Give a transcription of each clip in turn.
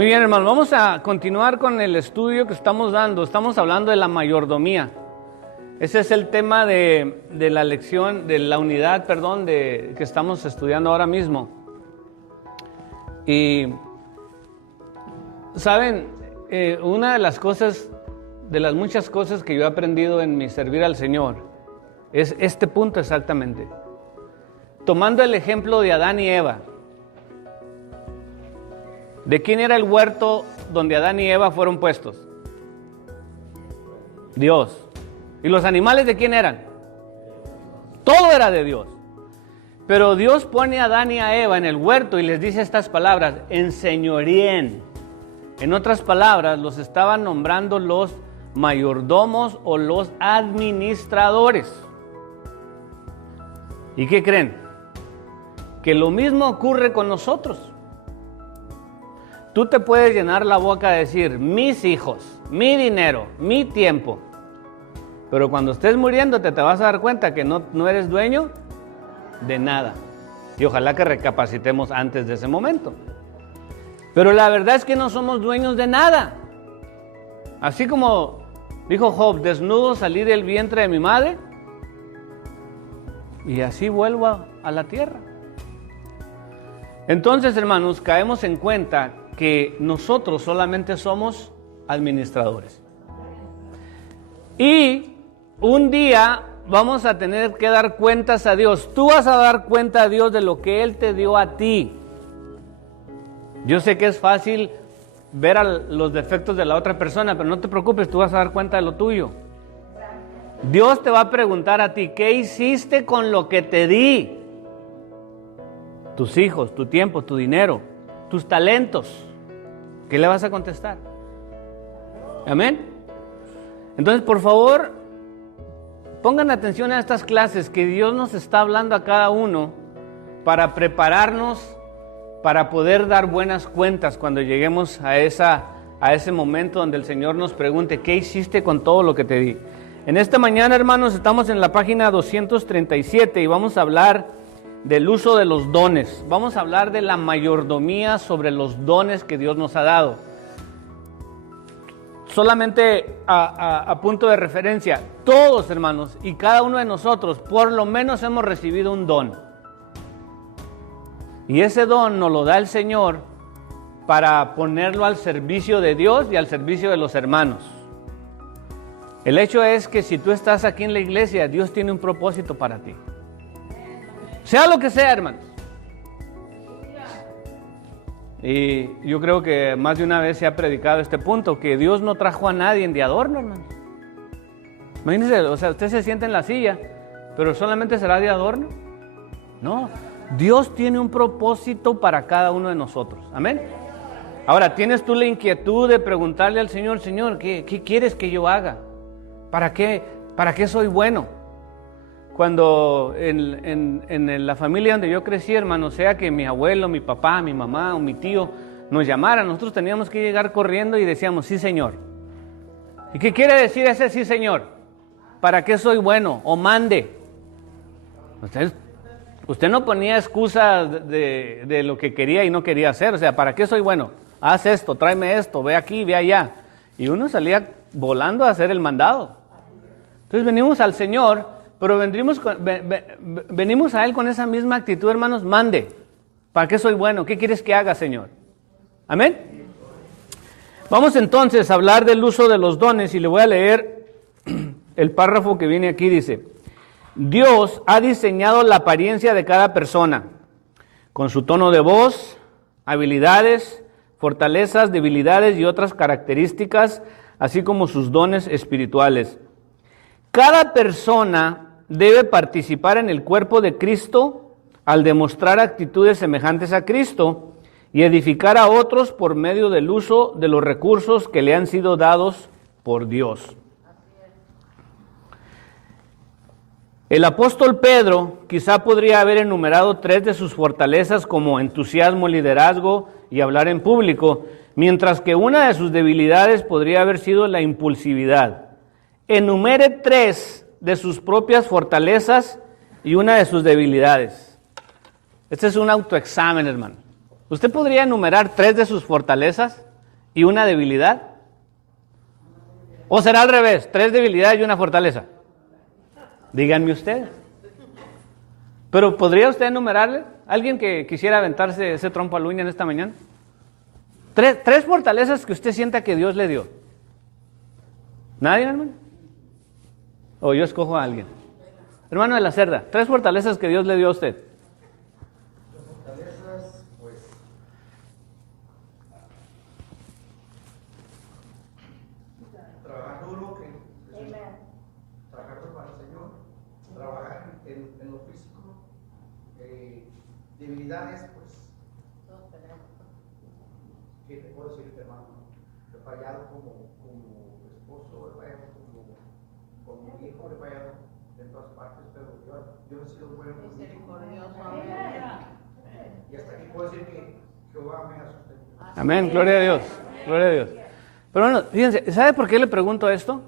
Muy bien, hermano, vamos a continuar con el estudio que estamos dando. Estamos hablando de la mayordomía. Ese es el tema de la lección, de la unidad, que estamos estudiando ahora mismo. Y, ¿saben? Una de las cosas, de las muchas cosas que yo he aprendido en mi servir al Señor, es este punto exactamente. Tomando el ejemplo de Adán y Eva. ¿De quién era el huerto donde Adán y Eva fueron puestos? Dios. ¿Y los animales de quién eran? Todo era de Dios. Pero Dios pone a Adán y a Eva en el huerto y les dice estas palabras: enseñoríen. En otras palabras, los estaban nombrando los mayordomos o los administradores. ¿Y qué creen? Que lo mismo ocurre con nosotros. Tú te puedes llenar la boca de decir, mis hijos, mi dinero, mi tiempo. Pero cuando estés muriéndote te vas a dar cuenta que no eres dueño de nada. Y ojalá que recapacitemos antes de ese momento. Pero la verdad es que no somos dueños de nada. Así como dijo Job, desnudo salí del vientre de mi madre y así vuelvo a la tierra. Entonces, hermanos, caemos en cuenta que nosotros solamente somos administradores. Y un día vamos a tener que dar cuentas a Dios. Tú vas a dar cuenta a Dios de lo que Él te dio a ti. Yo sé que es fácil ver los defectos de la otra persona, pero no te preocupes, tú vas a dar cuenta de lo tuyo. Dios te va a preguntar a ti, ¿qué hiciste con lo que te di? Tus hijos, tu tiempo, tu dinero, tus talentos. ¿Qué le vas a contestar? Amén. Entonces, por favor, pongan atención a estas clases que Dios nos está hablando a cada uno para prepararnos para poder dar buenas cuentas cuando lleguemos a ese momento donde el Señor nos pregunte, ¿qué hiciste con todo lo que te di? En esta mañana, hermanos, estamos en la página 237 y vamos a hablar del uso de los dones. Vamos a hablar de la mayordomía sobre los dones que Dios nos ha dado. Solamente a punto de referencia, todos, hermanos, y cada uno de nosotros, por lo menos hemos recibido un don. Y ese don nos lo da el Señor para ponerlo al servicio de Dios y al servicio de los hermanos. El hecho es que si tú estás aquí en la iglesia, Dios tiene un propósito para ti. Sea lo que sea, hermanos. Y yo creo que más de una vez se ha predicado este punto, que Dios no trajo a nadie de adorno, hermanos. Imagínense, o sea, usted se sienta en la silla, pero solamente será de adorno. No, Dios tiene un propósito para cada uno de nosotros. Amén. Ahora, ¿tienes tú la inquietud de preguntarle al Señor, Señor, ¿qué quieres que yo haga? ¿Para qué soy bueno? Cuando en la familia donde yo crecí, hermano, sea que mi abuelo, mi papá, mi mamá o mi tío nos llamaran, nosotros teníamos que llegar corriendo y decíamos, sí, Señor. ¿Y qué quiere decir ese sí, Señor? ¿Para qué soy bueno? O mande. Usted no ponía excusa de lo que quería y no quería hacer. O sea, ¿para qué soy bueno? Haz esto, tráeme esto, ve aquí, ve allá. Y uno salía volando a hacer el mandado. Entonces venimos al Señor, pero venimos a Él con esa misma actitud, hermanos, mande. ¿Para qué soy bueno? ¿Qué quieres que haga, Señor? Amén. Vamos entonces a hablar del uso de los dones y le voy a leer el párrafo que viene aquí. Dice, Dios ha diseñado la apariencia de cada persona con su tono de voz, habilidades, fortalezas, debilidades y otras características, así como sus dones espirituales. Cada persona debe participar en el cuerpo de Cristo al demostrar actitudes semejantes a Cristo y edificar a otros por medio del uso de los recursos que le han sido dados por Dios. El apóstol Pedro quizá podría haber enumerado 3 de sus fortalezas como entusiasmo, liderazgo y hablar en público, mientras que una de sus debilidades podría haber sido la impulsividad. Enumere 3 de sus propias fortalezas y una de sus debilidades. Este es un autoexamen, hermano. ¿Usted podría enumerar 3 de sus fortalezas y una debilidad? ¿O será al revés, 3 debilidades y una fortaleza? Díganme ustedes. Pero ¿podría usted enumerarle? ¿Alguien que quisiera aventarse ese trompo a la uña en esta mañana? 3 fortalezas que usted sienta que Dios le dio. ¿Nadie, hermano? O yo escojo a alguien. Hermano de la Cerda, 3 fortalezas que Dios le dio a usted. Las fortalezas, pues, trabajar duro, trabajar duro para el Señor, trabajar en lo físico, debilidades, pues, ¿qué te puedo decir, hermano? He fallado como esposo, he fallado como hijo, he fallado en todas partes, pero yo he sido bueno con mi hijo. Y hasta aquí puedo decir que Jehová me ha sostenido. Amén, gloria a Dios, gloria a Dios. Pero bueno, fíjense, ¿sabe por qué le pregunto esto?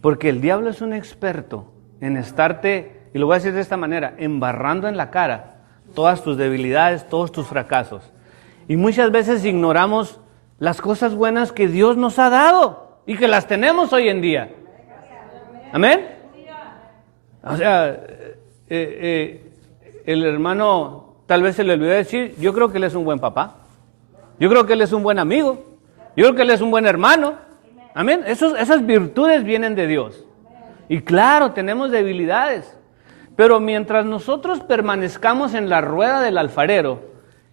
Porque el diablo es un experto en estarte, y lo voy a decir de esta manera, embarrando en la cara todas tus debilidades, todos tus fracasos. Y muchas veces ignoramos las cosas buenas que Dios nos ha dado y que las tenemos hoy en día. Amén. O sea, el hermano tal vez se le olvidó decir, yo creo que él es un buen papá, yo creo que él es un buen amigo, yo creo que él es un buen hermano. Amén. Esas virtudes vienen de Dios. Y claro, tenemos debilidades, pero mientras nosotros permanezcamos en la rueda del alfarero,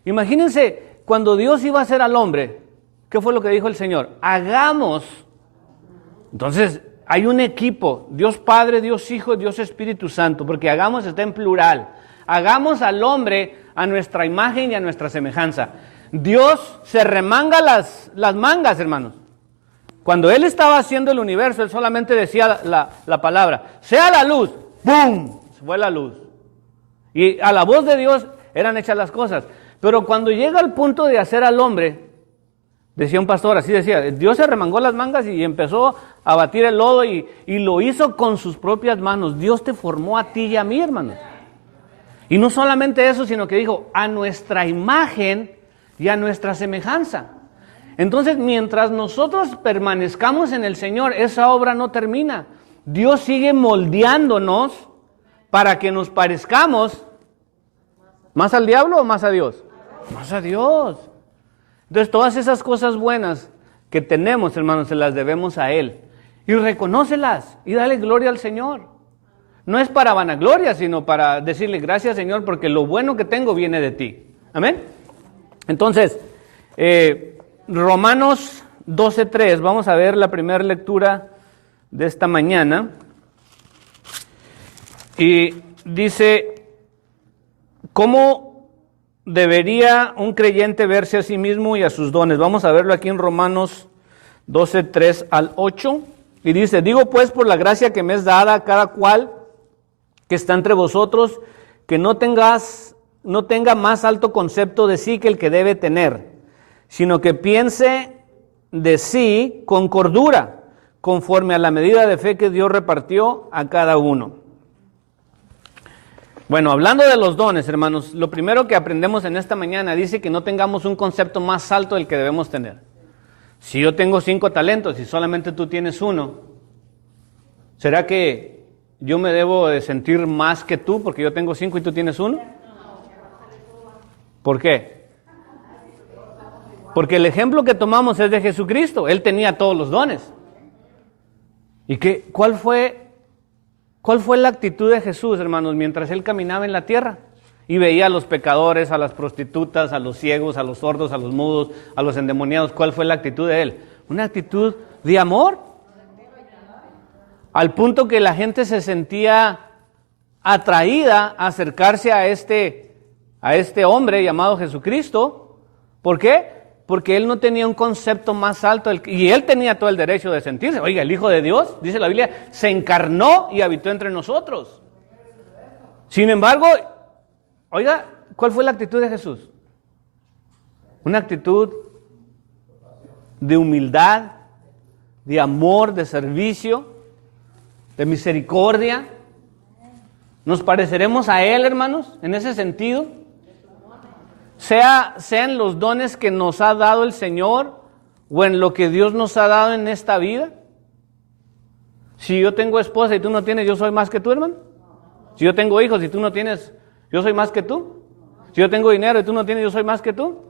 imagínense cuando Dios iba a hacer al hombre, ¿qué fue lo que dijo el Señor? Hagamos. Entonces, hay un equipo, Dios Padre, Dios Hijo, Dios Espíritu Santo, porque hagamos está en plural. Hagamos al hombre a nuestra imagen y a nuestra semejanza. Dios se remanga las mangas, hermanos. Cuando Él estaba haciendo el universo, Él solamente decía la palabra, sea la luz, ¡pum! Se fue la luz. Y a la voz de Dios eran hechas las cosas. Pero cuando llega al punto de hacer al hombre, decía un pastor, así decía, Dios se remangó las mangas y empezó a batir el lodo y lo hizo con sus propias manos. Dios te formó a ti y a mí, hermanos. Y no solamente eso, sino que dijo, a nuestra imagen y a nuestra semejanza. Entonces, mientras nosotros permanezcamos en el Señor, esa obra no termina. Dios sigue moldeándonos para que nos parezcamos más al diablo o más a Dios. Más a Dios. Entonces, todas esas cosas buenas que tenemos, hermanos, se las debemos a Él. Y reconócelas y dale gloria al Señor. No es para vanagloria, sino para decirle gracias, Señor, porque lo bueno que tengo viene de ti. Amén. Entonces, Romanos 12:3, vamos a ver la primera lectura de esta mañana. Y dice, ¿cómo debería un creyente verse a sí mismo y a sus dones? Vamos a verlo aquí en Romanos 12:3 al 8. Y dice, digo pues por la gracia que me es dada a cada cual que está entre vosotros, que no tenga más alto concepto de sí que el que debe tener, sino que piense de sí con cordura, conforme a la medida de fe que Dios repartió a cada uno. Bueno, hablando de los dones, hermanos, lo primero que aprendemos en esta mañana dice que no tengamos un concepto más alto del que debemos tener. Si yo tengo 5 talentos y solamente tú tienes 1, ¿será que yo me debo de sentir más que tú porque yo tengo 5 y tú tienes 1? ¿Por qué? Porque el ejemplo que tomamos es de Jesucristo. Él tenía todos los dones. ¿Y cuál fue la actitud de Jesús, hermanos, mientras Él caminaba en la tierra? Y veía a los pecadores, a las prostitutas, a los ciegos, a los sordos, a los mudos, a los endemoniados. ¿Cuál fue la actitud de Él? Una actitud de amor. Al punto que la gente se sentía atraída a acercarse a este hombre llamado Jesucristo. ¿Por qué? Porque Él no tenía un concepto más alto, y Él tenía todo el derecho de sentirse. Oiga, el Hijo de Dios, dice la Biblia, se encarnó y habitó entre nosotros. Sin embargo, oiga, ¿cuál fue la actitud de Jesús? Una actitud de humildad, de amor, de servicio, de misericordia. ¿Nos pareceremos a Él, hermanos, en ese sentido? Sean los dones que nos ha dado el Señor o en lo que Dios nos ha dado en esta vida? Si yo tengo esposa y tú no tienes, ¿yo soy más que tú, hermano? Si yo tengo hijos y tú no tienes, ¿yo soy más que tú? Si yo tengo dinero y tú no tienes, ¿yo soy más que tú?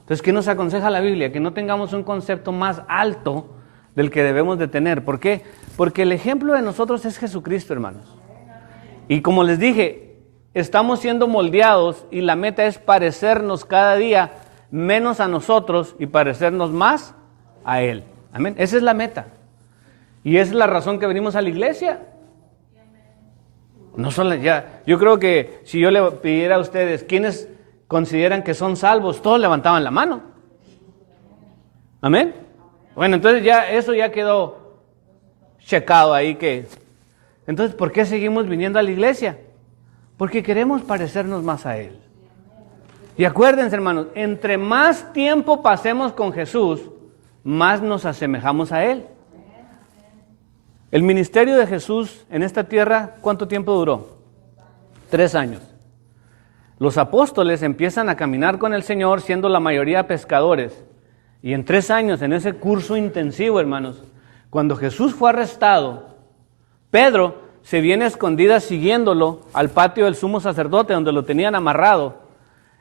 Entonces, ¿qué nos aconseja la Biblia? Que no tengamos un concepto más alto del que debemos de tener. ¿Por qué? Porque el ejemplo de nosotros es Jesucristo, hermanos. Y como les dije, estamos siendo moldeados y la meta es parecernos cada día menos a nosotros y parecernos más a Él. Amén. Esa es la meta. Y esa es la razón que venimos a la iglesia. No solo ya, yo creo que si yo le pidiera a ustedes, ¿quiénes consideran que son salvos? Todos levantaban la mano. Amén. Bueno, entonces ya eso ya quedó checado ahí que... Entonces, ¿por qué seguimos viniendo a la iglesia? Porque queremos parecernos más a Él. Y acuérdense, hermanos, entre más tiempo pasemos con Jesús, más nos asemejamos a Él. El ministerio de Jesús en esta tierra, ¿cuánto tiempo duró? 3 años. Los apóstoles empiezan a caminar con el Señor siendo la mayoría pescadores. Y en 3 años, en ese curso intensivo, hermanos, cuando Jesús fue arrestado, Pedro se viene a escondidas siguiéndolo al patio del sumo sacerdote donde lo tenían amarrado.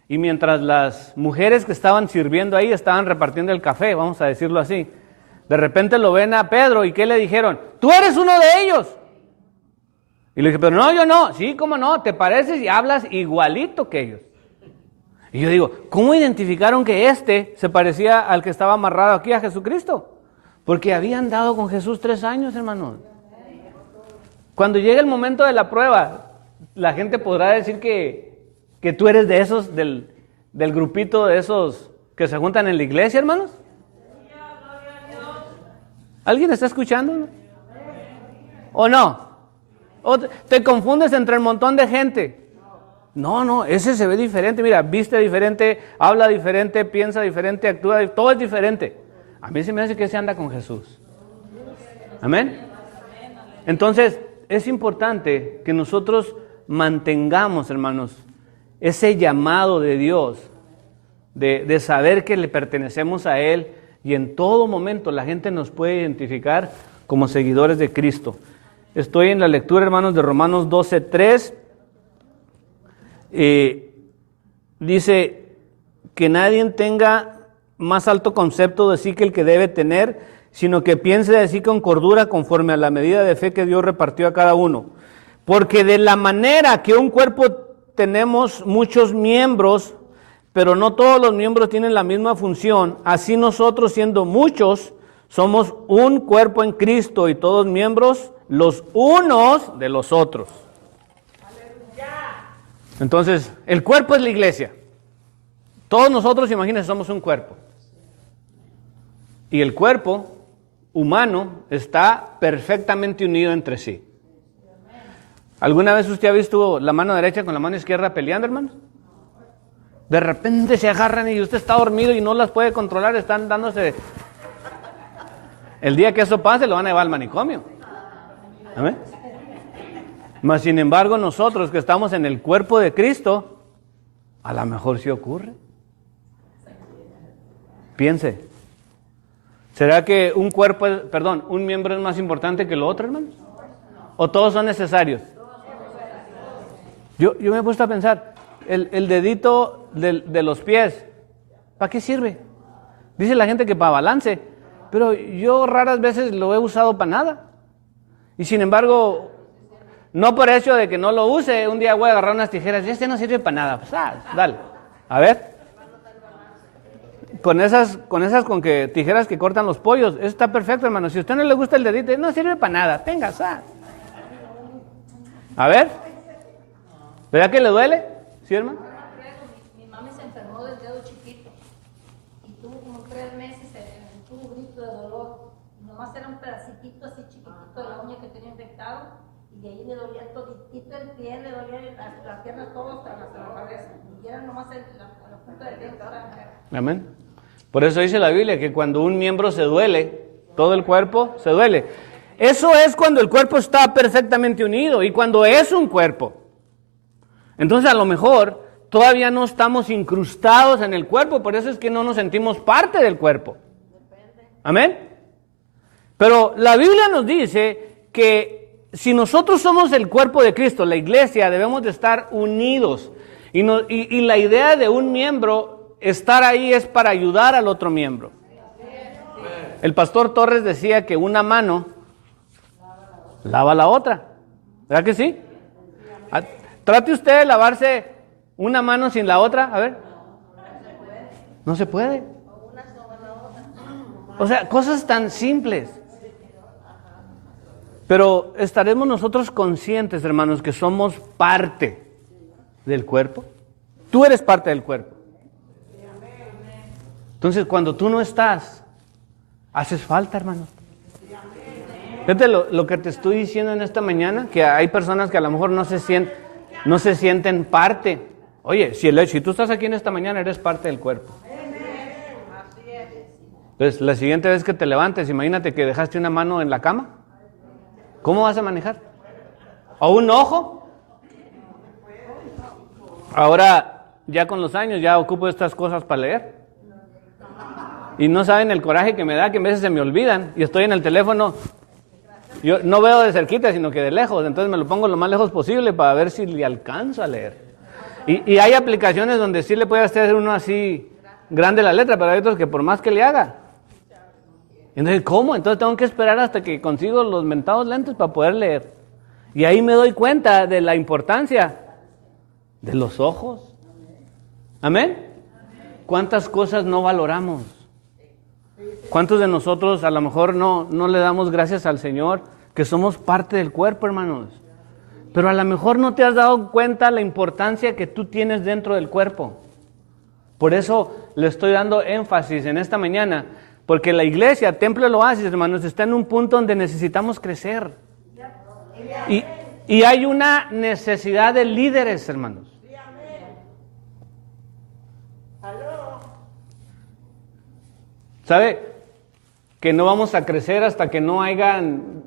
Y mientras las mujeres que estaban sirviendo ahí estaban repartiendo el café, vamos a decirlo así, de repente lo ven a Pedro y ¿qué le dijeron? ¡Tú eres uno de ellos! Y le dije, pero no, yo no. Sí, ¿cómo no? Te pareces y hablas igualito que ellos. Y yo digo, ¿cómo identificaron que este se parecía al que estaba amarrado aquí a Jesucristo? Porque habían andado con Jesús 3 años, hermanos. Cuando llegue el momento de la prueba, la gente podrá decir que tú eres de esos, del grupito de esos que se juntan en la iglesia, hermanos. ¿Alguien está escuchando? ¿O no? ¿O te confundes entre el montón de gente? No, ese se ve diferente. Mira, viste diferente, habla diferente, piensa diferente, actúa, todo es diferente. A mí se me hace que se anda con Jesús. Amén. Entonces, es importante que nosotros mantengamos, hermanos, ese llamado de Dios, de saber que le pertenecemos a Él, y en todo momento la gente nos puede identificar como seguidores de Cristo. Estoy en la lectura, hermanos, de Romanos 12:3. Dice que nadie tenga más alto concepto de sí que el que debe tener, sino que piense de sí con cordura conforme a la medida de fe que Dios repartió a cada uno. Porque de la manera que un cuerpo tenemos muchos miembros, pero no todos los miembros tienen la misma función, así nosotros, siendo muchos, somos un cuerpo en Cristo y todos miembros los unos de los otros. Entonces, el cuerpo es la iglesia. Todos nosotros, imagínense, somos un cuerpo. Y el cuerpo humano está perfectamente unido entre sí. ¿Alguna vez usted ha visto la mano derecha con la mano izquierda peleando, hermanos? De repente se agarran y usted está dormido y no las puede controlar, están dándose... El día que eso pase lo van a llevar al manicomio. ¿Amén? Mas sin embargo nosotros que estamos en el cuerpo de Cristo, a lo mejor sí ocurre. Piense. ¿Será que un miembro es más importante que el otro, hermanos? ¿O todos son necesarios? Yo me he puesto a pensar, el dedito de los pies, ¿para qué sirve? Dice la gente que para balance, pero yo raras veces lo he usado para nada. Y sin embargo, no por hecho de que no lo use, un día voy a agarrar unas tijeras y este no sirve para nada. Pues, dale, a ver. Con esas tijeras que cortan los pollos, eso está perfecto, hermano. Si a usted no le gusta el dedito, no sirve para nada, tenga, a ver. ¿Verdad que le duele? ¿Sí, hermano? Mi mami se enfermó del dedo chiquito y tuvo como 3 meses, tuvo un grito de dolor. Nomás era un pedacito así chiquitito de la uña que tenía infectado y de ahí le dolía toditito el pie, le dolía las piernas, todo hasta la cabeza. Y era nomás la punta del dedo. Amén. Por eso dice la Biblia que cuando un miembro se duele, todo el cuerpo se duele. Eso es cuando el cuerpo está perfectamente unido y cuando es un cuerpo. Entonces a lo mejor todavía no estamos incrustados en el cuerpo, por eso es que no nos sentimos parte del cuerpo. Amén. Pero la Biblia nos dice que si nosotros somos el cuerpo de Cristo, la iglesia, debemos de estar unidos. Y la idea de un miembro estar ahí es para ayudar al otro miembro. El pastor Torres decía que una mano lava la otra. ¿Verdad que sí? Trate usted de lavarse una mano sin la otra. A ver. No se puede. O sea, cosas tan simples. Pero estaremos nosotros conscientes, hermanos, que somos parte del cuerpo. Tú eres parte del cuerpo. Entonces, cuando tú no estás, haces falta, hermano. Fíjate lo que te estoy diciendo en esta mañana, que hay personas que a lo mejor no se sienten parte. Oye, si tú estás aquí en esta mañana, eres parte del cuerpo. Entonces, la siguiente vez que te levantes, imagínate que dejaste una mano en la cama. ¿Cómo vas a manejar? ¿O un ojo? Ahora, ya con los años, ya ocupo estas cosas para leer. Y no saben el coraje que me da, que a veces se me olvidan. Y estoy en el teléfono. Yo no veo de cerquita, sino que de lejos. Entonces me lo pongo lo más lejos posible para ver si le alcanzo a leer. Y hay aplicaciones donde sí le puede hacer uno así grande la letra, pero hay otros que por más que le haga. Entonces, ¿cómo? Entonces tengo que esperar hasta que consigo los mentados lentes para poder leer. Y ahí me doy cuenta de la importancia de los ojos. ¿Amén? ¿Cuántas cosas no valoramos? ¿Cuántos de nosotros a lo mejor no le damos gracias al Señor que somos parte del cuerpo, hermanos? Pero a lo mejor no te has dado cuenta la importancia que tú tienes dentro del cuerpo. Por eso le estoy dando énfasis en esta mañana, porque la iglesia, Templo del Oasis, hermanos, está en un punto donde necesitamos crecer. Y hay una necesidad de líderes, hermanos. ¿Sabe? Que no vamos a crecer hasta que no hayan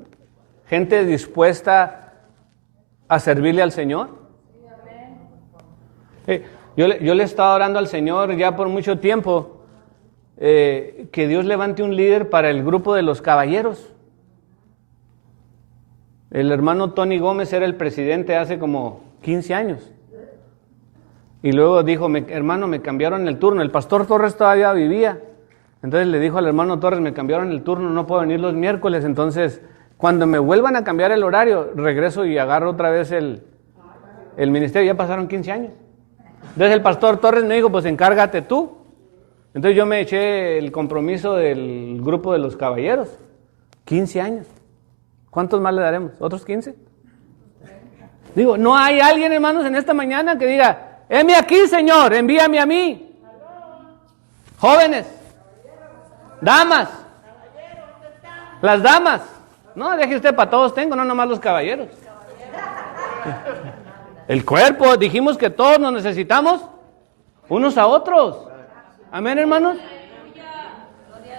gente dispuesta a servirle al Señor. Yo le he estado orando al Señor ya por mucho tiempo, que Dios levante un líder para el grupo de los caballeros. El hermano Tony Gómez era el presidente hace como 15 años. Y luego dijo, hermano, me cambiaron el turno. El pastor Torres todavía vivía. Entonces le dijo al hermano Torres, me cambiaron el turno, no puedo venir los miércoles. Entonces, cuando me vuelvan a cambiar el horario, regreso y agarro otra vez el ministerio. Ya pasaron 15 años. Entonces el pastor Torres me dijo, pues encárgate tú. Entonces yo me eché el compromiso del grupo de los caballeros. 15 años. ¿Cuántos más le daremos? ¿Otros 15? Digo, no hay alguien, hermanos, en esta mañana que diga, heme aquí, Señor, envíame a mí. Jóvenes, damas, las damas. No, deje usted, para todos tengo, no nomás los caballeros. El cuerpo, dijimos que todos nos necesitamos unos a otros. Amén, hermanos.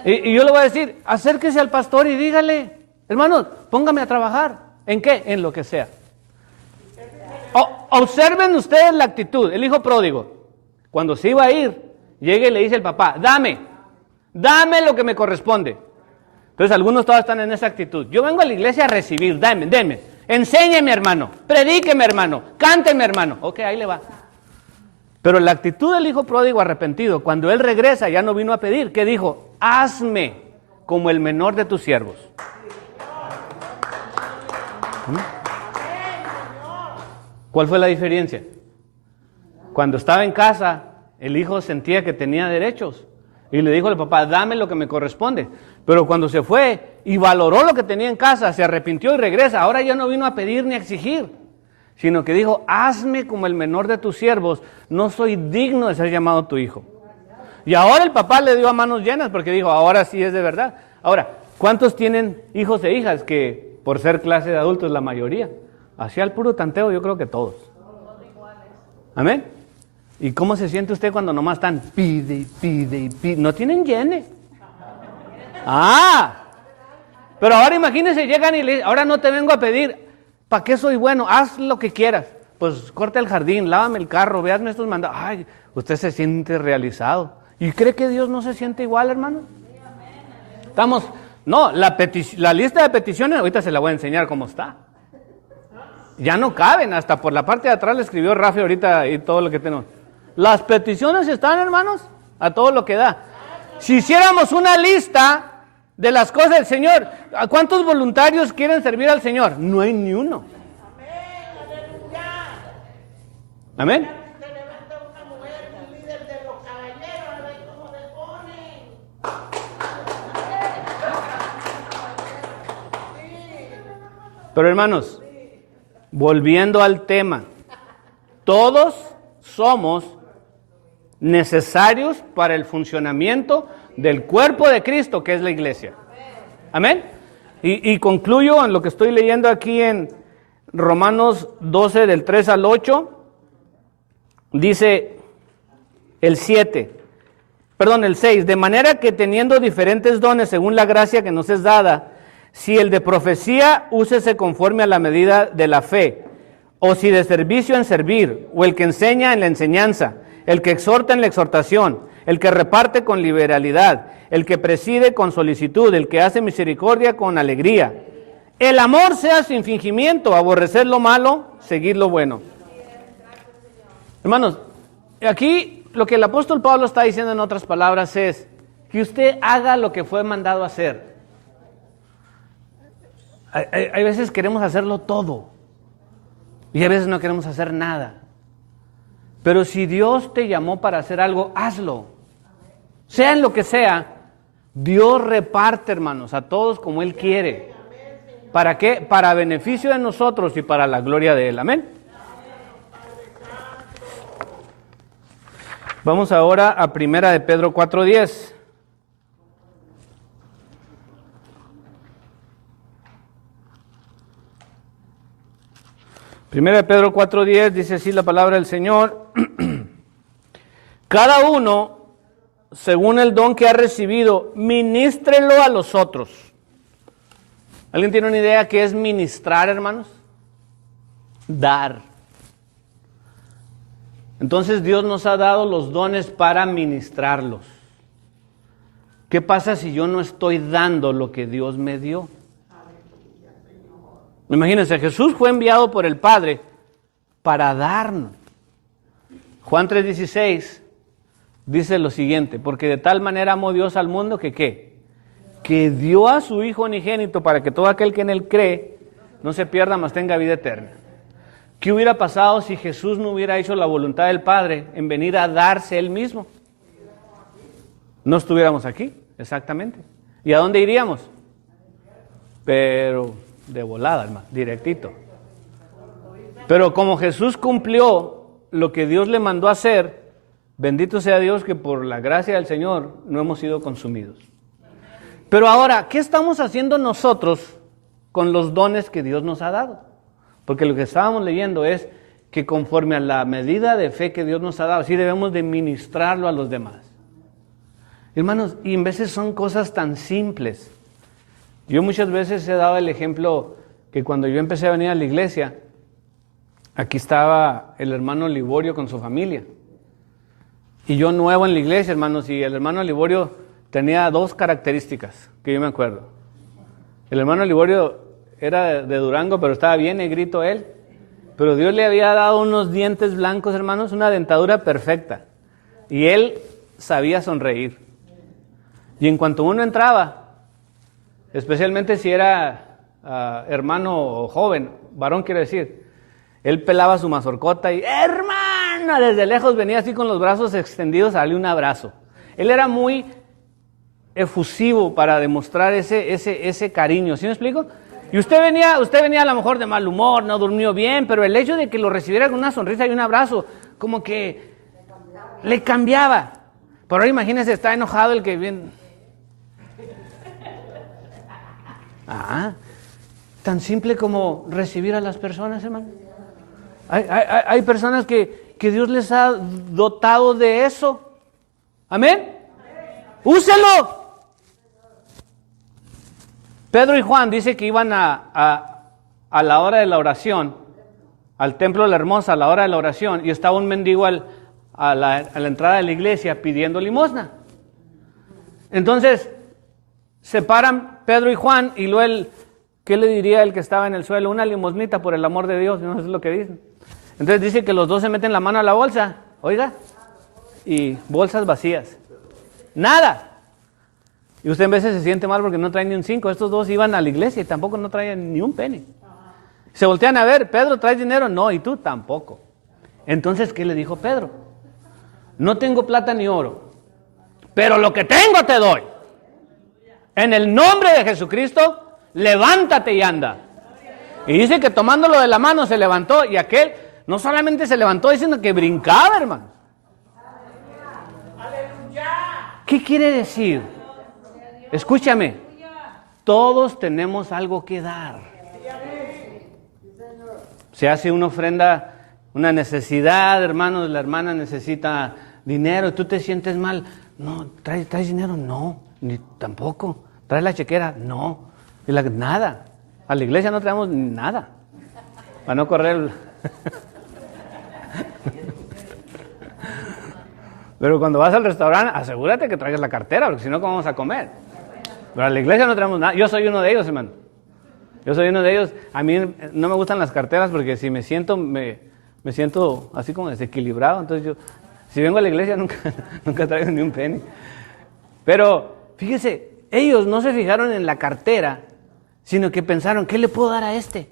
Y yo le voy a decir, acérquese al pastor y dígale, hermanos, póngame a trabajar. ¿En qué? En lo que sea. Observen ustedes la actitud. El hijo pródigo, cuando se iba a ir, llega y le dice al papá, dame lo que me corresponde. Entonces algunos todavía están en esa actitud. Yo vengo a la iglesia a recibir, deme. Enséñeme, hermano, predíqueme, hermano, cánteme, hermano. Ok, ahí le va. Pero la actitud del hijo pródigo arrepentido, cuando él regresa, ya no vino a pedir. ¿Qué dijo? Hazme como el menor de tus siervos. ¿Cuál fue la diferencia? Cuando estaba en casa, el hijo sentía que tenía derechos y le dijo al papá, dame lo que me corresponde. Pero cuando se fue y valoró lo que tenía en casa, se arrepintió y regresa. Ahora ya no vino a pedir ni a exigir, sino que dijo, hazme como el menor de tus siervos, no soy digno de ser llamado tu hijo. Y ahora el papá le dio a manos llenas porque dijo, ahora sí es de verdad. Ahora, ¿cuántos tienen hijos e hijas que por ser clase de adultos la mayoría? Hacia el puro tanteo yo creo que todos. Amén. ¿Y cómo se siente usted cuando nomás están pide? No tienen llene. Pero ahora imagínense, llegan y le dicen, ahora no te vengo a pedir, ¿para qué soy bueno? Haz lo que quieras. Pues corta el jardín, lávame el carro, vean estos mandados. Ay, usted se siente realizado. ¿Y cree que Dios no se siente igual, hermano? No, la lista de peticiones, ahorita se la voy a enseñar cómo está. Ya no caben, hasta por la parte de atrás le escribió Rafi ahorita y todo lo que tenemos. Las peticiones están, hermanos, a todo lo que da. Si hiciéramos una lista de las cosas del Señor, ¿a cuántos voluntarios quieren servir al Señor? No hay ni uno. Amén. Se levanta una mujer, un líder de los caballeros, a ver cómo le ponen. Pero hermanos, volviendo al tema, todos somos necesarios para el funcionamiento del cuerpo de Cristo, que es la iglesia. Amén. Y concluyo en lo que estoy leyendo aquí en Romanos 12, del 3 al 8. Dice el 6, de manera que teniendo diferentes dones según la gracia que nos es dada, si el de profecía, úsese conforme a la medida de la fe, o si de servicio en servir, o el que enseña en la enseñanza, el que exhorta en la exhortación, el que reparte con liberalidad, el que preside con solicitud, el que hace misericordia con alegría. El amor sea sin fingimiento, aborrecer lo malo, seguir lo bueno. Hermanos, aquí lo que el apóstol Pablo está diciendo en otras palabras es que usted haga lo que fue mandado a hacer. Hay veces queremos hacerlo todo y a veces no queremos hacer nada. Pero si Dios te llamó para hacer algo, hazlo. Sea en lo que sea, Dios reparte, hermanos, a todos como Él quiere. ¿Para qué? Para beneficio de nosotros y para la gloria de Él. Amén. Vamos ahora a 1 de Pedro 4:10. Primera de Pedro 4:10 dice así la palabra del Señor. Cada uno, según el don que ha recibido, ministrelo a los otros. ¿Alguien tiene una idea qué es ministrar, hermanos? Dar. Entonces Dios nos ha dado los dones para ministrarlos. ¿Qué pasa si yo no estoy dando lo que Dios me dio? Imagínense, Jesús fue enviado por el Padre para darnos. Juan 3:16 dice lo siguiente, porque de tal manera amó Dios al mundo que ¿qué? Que dio a su Hijo unigénito para que todo aquel que en Él cree no se pierda, mas tenga vida eterna. ¿Qué hubiera pasado si Jesús no hubiera hecho la voluntad del Padre en venir a darse Él mismo? No estuviéramos aquí, exactamente. ¿Y a dónde iríamos? Pero de volada, hermano, directito. Pero como Jesús cumplió lo que Dios le mandó a hacer, bendito sea Dios que por la gracia del Señor no hemos sido consumidos. Pero ahora, ¿qué estamos haciendo nosotros con los dones que Dios nos ha dado? Porque lo que estábamos leyendo es que conforme a la medida de fe que Dios nos ha dado, sí debemos de ministrarlo a los demás. Hermanos, y en veces son cosas tan simples. Yo muchas veces he dado el ejemplo que cuando yo empecé a venir a la iglesia, aquí estaba el hermano Liborio con su familia. Y yo nuevo en la iglesia, hermanos, y el hermano Liborio tenía dos características que yo me acuerdo. El hermano Liborio era de Durango, pero estaba bien negrito él. Pero Dios le había dado unos dientes blancos, hermanos, una dentadura perfecta. Y él sabía sonreír. Y en cuanto uno entraba, especialmente si era hermano o joven, varón quiero decir, él pelaba su mazorcota y ¡hermana! Desde lejos venía así con los brazos extendidos a darle un abrazo. Él era muy efusivo para demostrar ese cariño, ¿sí me explico? Y usted venía a lo mejor de mal humor, no durmió bien, pero el hecho de que lo recibiera con una sonrisa y un abrazo, como que le cambiaba. Pero ahora imagínese, está enojado el que viene. Tan simple como recibir a las personas, hermano. Hay personas que Dios les ha dotado de eso. ¿Amén? ¡Úselo! Pedro y Juan dice que iban a la hora de la oración, al templo de la Hermosa, a la hora de la oración, y estaba un mendigo a la entrada de la iglesia pidiendo limosna. Entonces, se paran Pedro y Juan y luego ¿qué le diría el que estaba en el suelo? Una limosnita por el amor de Dios, no es lo que dicen. Entonces dice que los dos se meten la mano a la bolsa, oiga, y bolsas vacías. Nada. Y usted en veces se siente mal porque no trae ni un 5. Estos dos iban a la iglesia y tampoco no traían ni un penny. Se voltean a ver, Pedro, ¿traes dinero? No, y tú tampoco. Entonces, ¿qué le dijo Pedro? No tengo plata ni oro, pero lo que tengo te doy. En el nombre de Jesucristo, levántate y anda. Y dice que tomándolo de la mano se levantó y aquel no solamente se levantó, diciendo que brincaba, hermano. ¿Qué quiere decir? Escúchame, todos tenemos algo que dar. Se hace una ofrenda, una necesidad, hermanos, la hermana necesita dinero, tú te sientes mal. No, ¿traes dinero? No, ni tampoco. ¿Traes la chequera? No. Nada. A la iglesia no traemos nada. Para no correr. Pero cuando vas al restaurante, asegúrate que traigas la cartera, porque si no, ¿cómo vamos a comer? Pero a la iglesia no traemos nada. Yo soy uno de ellos, hermano. Yo soy uno de ellos. A mí no me gustan las carteras porque si me siento así como desequilibrado. Entonces yo, si vengo a la iglesia, nunca traigo ni un penny. Pero fíjese, ellos no se fijaron en la cartera, sino que pensaron, ¿qué le puedo dar a este?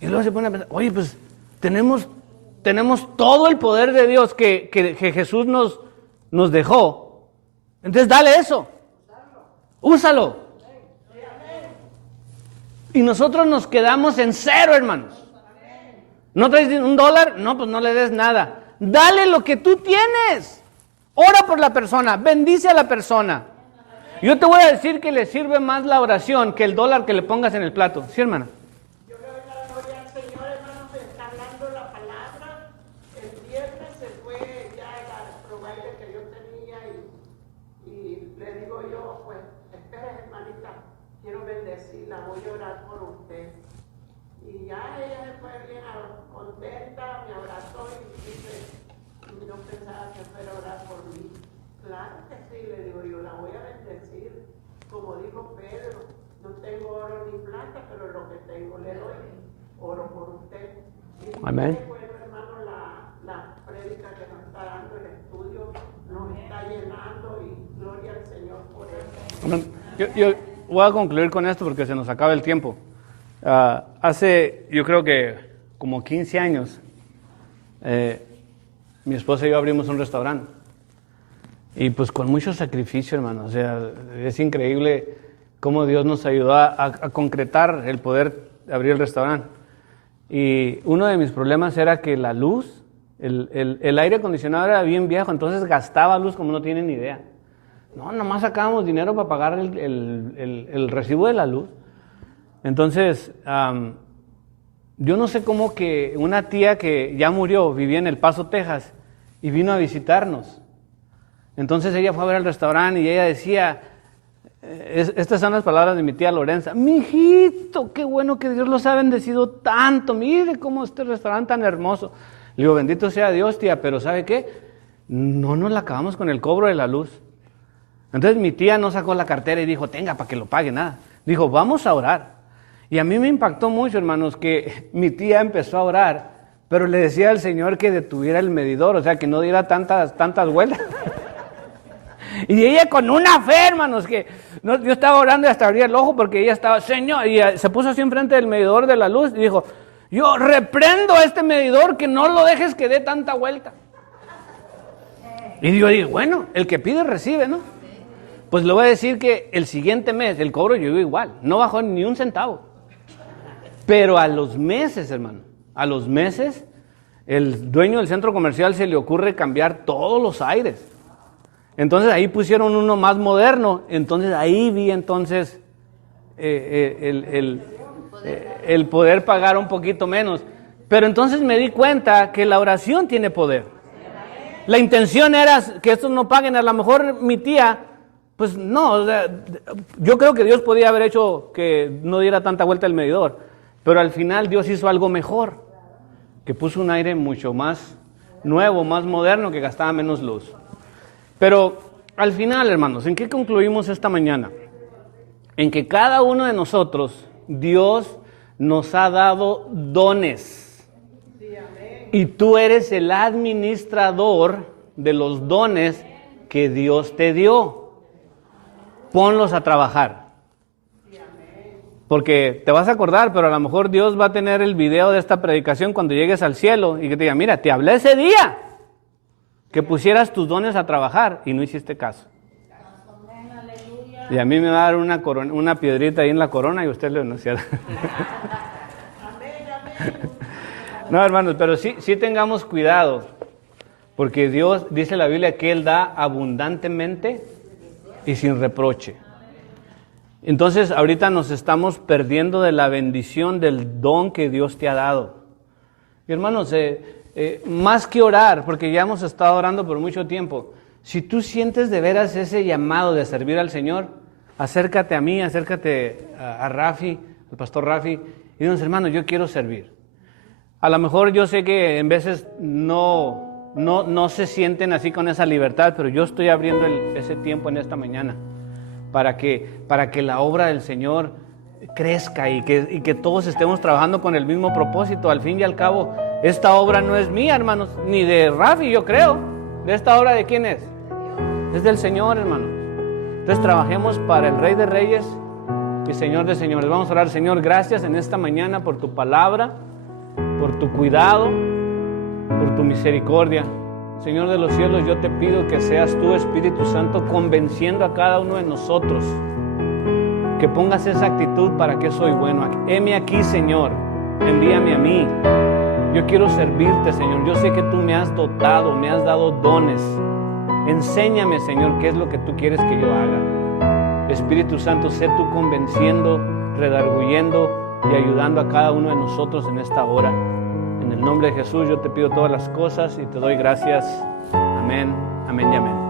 Y luego se ponen a pensar, oye, pues tenemos todo el poder de Dios que Jesús nos dejó. Entonces dale eso. Úsalo. Y nosotros nos quedamos en cero, hermanos. ¿No traes $1? No, pues no le des nada. Dale lo que tú tienes. Ora por la persona, bendice a la persona. Yo te voy a decir que le sirve más la oración que el $1 que le pongas en el plato. ¿Sí, hermana? Yo le doy la gloria al Señor, hermano, se está hablando la palabra. El viernes se fue ya la provider que yo tenía y le digo yo, pues, espere, hermanita, quiero bendecirla, voy a orar por usted. Y ya ella se fue bien contenta, me abrazó y dice, no pensaba que fuera a orar por mí. Claro que sí, le digo yo, la voy a bendecir. Como dijo Pedro, no tengo oro ni plata, pero lo que tengo le doy. Oro por usted. Y Amén. bueno, hermano, la prédica que nos está dando el estudio nos está llenando y gloria al Señor por eso. Amén. Yo voy a concluir con esto porque se nos acaba el tiempo. Hace, yo creo que como 15 años, mi esposa y yo abrimos un restaurante. Y pues con mucho sacrificio, hermano. O sea, es increíble cómo Dios nos ayudó a concretar el poder abrir el restaurante. Y uno de mis problemas era que la luz, el aire acondicionado era bien viejo, entonces gastaba luz como no tienen ni idea. No, nomás sacábamos dinero para pagar el recibo de la luz. Entonces, yo no sé cómo que una tía que ya murió, vivía en El Paso, Texas, y vino a visitarnos. Entonces ella fue a ver el restaurante y ella decía, estas son las palabras de mi tía Lorenza, mijito, qué bueno que Dios los ha bendecido tanto, mire cómo este restaurante tan hermoso. Le digo, bendito sea Dios, tía, pero ¿sabe qué? No nos la acabamos con el cobro de la luz. Entonces mi tía no sacó la cartera y dijo, tenga, para que lo pague, nada. Dijo, vamos a orar. Y a mí me impactó mucho, hermanos, que mi tía empezó a orar, pero le decía al Señor que detuviera el medidor, o sea, que no diera tantas vueltas. Y ella con una fe, hermanos, que yo estaba orando y hasta abría el ojo porque ella estaba, Señor, y se puso así enfrente del medidor de la luz y dijo, yo reprendo a este medidor que no lo dejes que dé tanta vuelta. Y yo digo, bueno, el que pide recibe, ¿no? Pues le voy a decir que el siguiente mes el cobro llegó igual, no bajó ni un centavo. Pero a los meses, hermano, a los meses, el dueño del centro comercial se le ocurre cambiar todos los aires. Entonces ahí pusieron uno más moderno, entonces ahí vi entonces el poder pagar un poquito menos. Pero entonces me di cuenta que la oración tiene poder. La intención era que estos no paguen, a lo mejor mi tía, pues no, o sea, yo creo que Dios podía haber hecho que no diera tanta vuelta el medidor, pero al final Dios hizo algo mejor, que puso un aire mucho más nuevo, más moderno, que gastaba menos luz. Pero al final, hermanos, ¿en qué concluimos esta mañana? en que cada uno de nosotros, Dios nos ha dado dones. Y tú eres el administrador de los dones que Dios te dio. Ponlos a trabajar. Porque te vas a acordar, pero a lo mejor Dios va a tener el video de esta predicación cuando llegues al cielo y que te diga, mira, te hablé ese día que pusieras tus dones a trabajar y no hiciste caso. Y a mí me va a dar una piedrita ahí en la corona y usted le anunciará. No, hermanos, pero sí tengamos cuidado, porque Dios, dice la Biblia, que Él da abundantemente y sin reproche. Entonces, ahorita nos estamos perdiendo de la bendición del don que Dios te ha dado. Y hermanos, más que orar, porque ya hemos estado orando por mucho tiempo, si tú sientes de veras ese llamado de servir al Señor, acércate a mí, acércate a Rafi, al pastor Rafi, y dinos, hermano, yo quiero servir. A lo mejor yo sé que en veces no se sienten así con esa libertad, pero yo estoy abriendo ese tiempo en esta mañana para que la obra del Señor crezca y que todos estemos trabajando con el mismo propósito. Al fin y al cabo, esta obra no es mía, hermanos, ni de Rafi, yo creo. ¿De esta obra de quién es? Es del Señor, hermanos. Entonces trabajemos para el Rey de Reyes y Señor de Señores. Vamos a orar. Señor, gracias en esta mañana por tu palabra, por tu cuidado, por tu misericordia. Señor de los cielos, yo te pido que seas tú, Espíritu Santo, convenciendo a cada uno de nosotros, que pongas esa actitud para que soy bueno. Heme aquí, Señor, envíame a mí. Yo quiero servirte, Señor. Yo sé que tú me has dotado, me has dado dones. Enséñame, Señor, qué es lo que tú quieres que yo haga. Espíritu Santo, sé tú convenciendo, redarguyendo y ayudando a cada uno de nosotros en esta hora. En el nombre de Jesús yo te pido todas las cosas y te doy gracias. Amén, amén y amén.